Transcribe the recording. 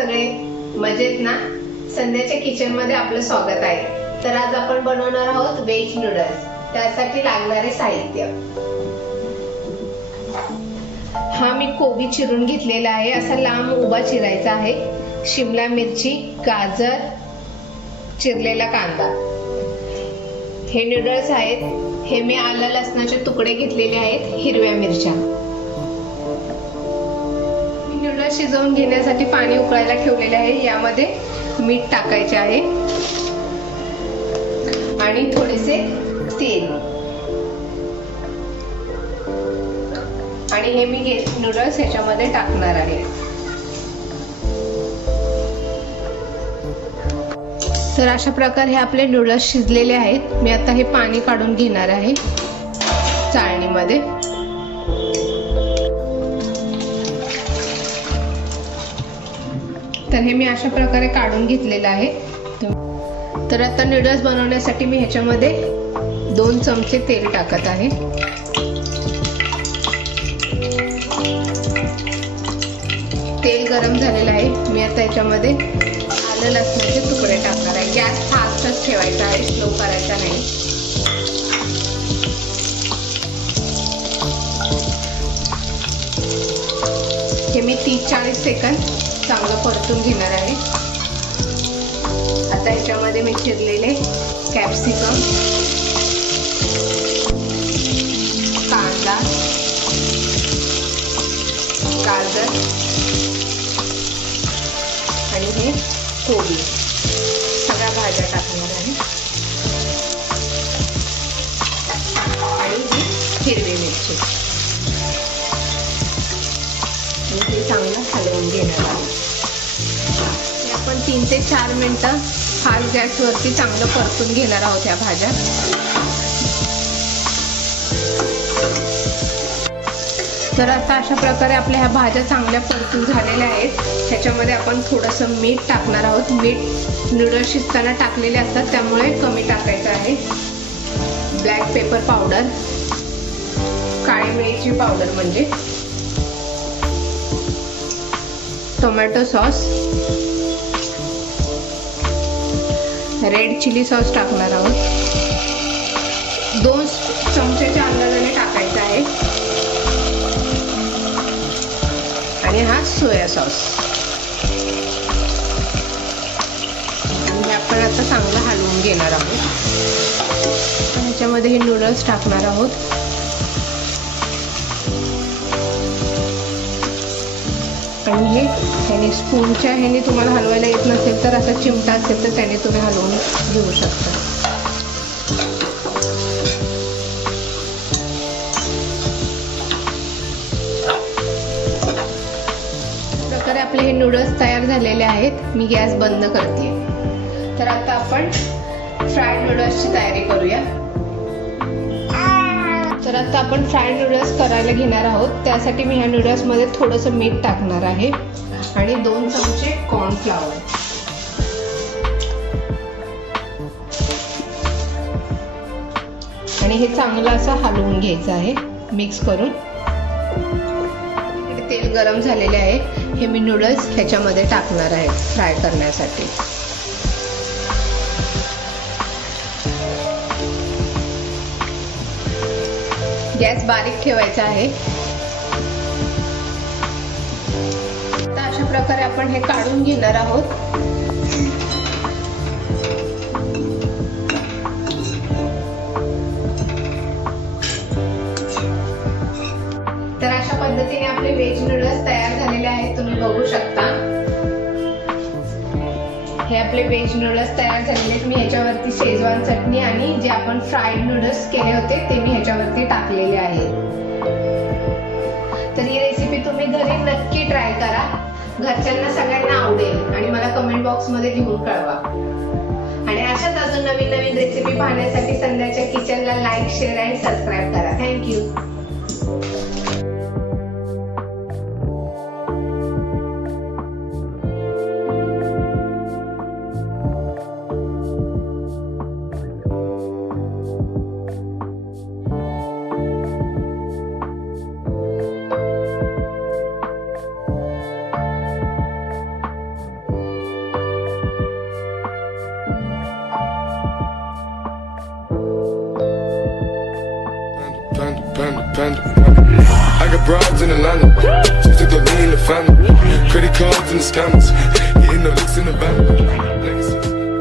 सगळे मजेत ना? संध्याच्या किचन मध्ये आपलं स्वागत आहे. तर आज आपण बनवणार आहोत व्हेज नूडल्स. त्यासाठी लागणारे साहित्य. हा मी कोबी चिरून घेतलेला आहे, असा लांब उभा चिरायचा आहे. शिमला मिरची, गाजर, चिरलेला कांदा. हे नूडल्स आहेत. हे मी आलं लसणाचे तुकडे घेतलेले आहेत. हिरव्या मिरच्या. मी नूडल्स शिजवून घेण्यासाठी पाणी उकळायला ठेवलेले आहे. यामध्ये मीठ टाकायचे आहे आणि थोडेसे तेल. आणि हे मी नूडल्स ह्याच्यामध्ये टाकणार आहे. तर अशा प्रकारे हे आपले नूडल्स शिजलेले आहेत. मी आता हे पाणी काढून घेणार आहे चाळणीमध्ये. तर हे मी अशा प्रकारे काढून घेतलेलं आहे. तर आता नूडल्स बनवण्यासाठी मी ह्याच्यामध्ये 2 चमचे तेल टाकत आहे. तेल गरम झालेलं आहे. मी आता याच्यामध्ये आलं लसणाचे तुकडे टाकणार आहे. गॅस फास्टच ठेवायचा आहे, स्लो करायचा नाही. हे मी 30-40 सेकंद चांगलं परतून घेणार आहे. आता याच्यामध्ये मी चिरलेले कॅप्सिकम, कांदा, गाजर आणि हे कोबी, सगळ्या भाज्या टाकणार आहे. आणि हिरवी मिरची. ते चांगलं हलवून घेणार आहे. आपण 3 ते 4 मिनिटं फास्ट गॅसवरती चांगलं परतून घेणार आहोत ह्या भाज्या. तर आता अशा प्रकारे आपल्या ह्या भाज्या चांगल्या परतून झालेल्या आहेत. ह्याच्यामध्ये आपण थोडंसं मीठ टाकणार आहोत. मीठ नूडल्स शिजताना टाकलेले असतात, त्यामुळे कमी टाकायचं आहे. ब्लॅक पेपर पावडर, काळी मिरची पावडर म्हणजे, tomato sauce, red chilli sauce टाकणार आहोत. 2 चमच्याच्या अंदाजाने टाकायचा आहे. आणि हा सोया सॉस. आणि आपण आता चांगलं हलवून घेणार आहोत. ह्याच्यामध्ये हे नूडल्स टाकणार आहोत. आणि हे ह्याने स्पूनच्या ह्याने तुम्हाला हलवायला येत नसेल तर असा चिमटा असेल तर त्याने तुम्ही हलवून घेऊ शकता. प्रकारे आपले हे नूडल्स तयार झालेले आहेत. मी गॅस बंद करते. तर आता आपण फ्राईड नूडल्सची तयारी करूया. तर आता आपण फ्राईड नूडल्स करायला घेणार आहोत. त्यासाठी मी ह्या नूडल्समध्ये थोडंसं मीठ टाकणार आहे आणि 2 चमचे कॉर्नफ्लॉवर. आणि हे चांगलं असं हलवून घ्यायचं आहे मिक्स करून. इकडे तेल गरम झालेले आहे. हे मी नूडल्स ह्याच्यामध्ये टाकणार आहे फ्राय करण्यासाठी. गॅस बारीक ठेवायचा आहे. आता अशा प्रकारे आपण हे काढून घेणार आहोत. तर अशा पद्धतीने आपले व्हेज नूडल्स तयार झालेले आहेत. तुम्ही बघू शकता. हे आपले व्हेज नूडल्स तयार झालेले आहेत. मी ह्याच्यावरती शेजवान चटणी आणि जे आपण फ्राईड नूडल्स केले होते ते मी ह्याच्यावरती टाकलेले आहे. तर ही रेसिपी तुम्ही घरी नक्की ट्राय करा. घरच्यांना सगळ्यांना आवडेल आणि मला कमेंट बॉक्स मध्ये लिहून कळवा. आणि अशाच अजून नवीन नवीन रेसिपी पाहण्यासाठी संध्याच्या किचनला लाईक, शेअर आणि सबस्क्राईब करा. Thank you. Panda, panda, panda. I got broads in Atlanta, just to throw me in the family. Credit cards and the scammers, hitting the licks in the van.